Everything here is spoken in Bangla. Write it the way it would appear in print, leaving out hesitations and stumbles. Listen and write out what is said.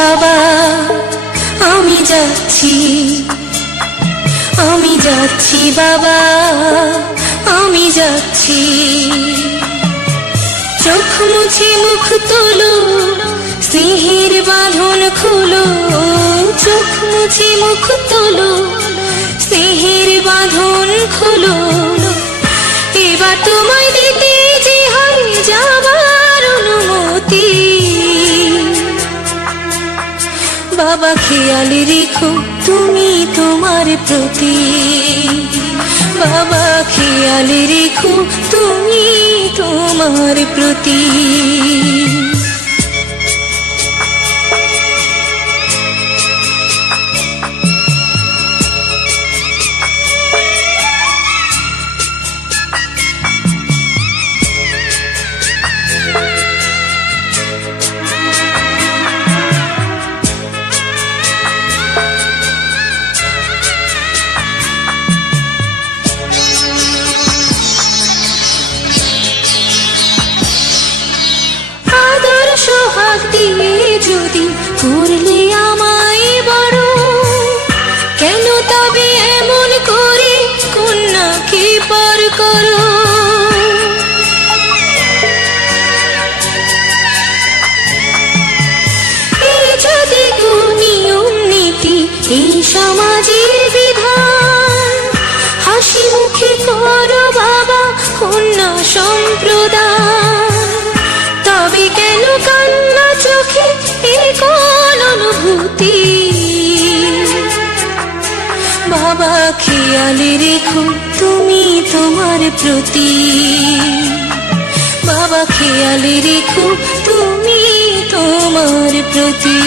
বাবা আমি যাচ্ছি, আমি যাচ্ছি বাবা আমি যাচ্ছি। চোখ মুছে মুখ তোলো, স্নেহের বাঁধন খুলো। চোখ মুছে মুখ তোলো, স্নেহের বাঁধন খুলো। এবার তোমায় দিতে যে হয় যাবার অনুমতি। বাবা খেয়াল রেখো তুমি তোমার প্রতি, বাবা খেয়াল রেখো তুমি তোমার প্রতি। সোহাগ দিয়ে যদি করলে আমায় বড়, কেন তবে এমন করে কন্যাকে পর করো। এই যদি নিয়ম নীতি এই সমাজের বিধান, হাসি মুখে করো বাবা কন্যা সম্প্রদান। তবে কেন কান্না চোখে এই কোন অনুভূতি। বাবা খেয়াল রেখো তুমি তোমার প্রতি, বাবা খেয়াল রেখো তুমি তোমার প্রতি।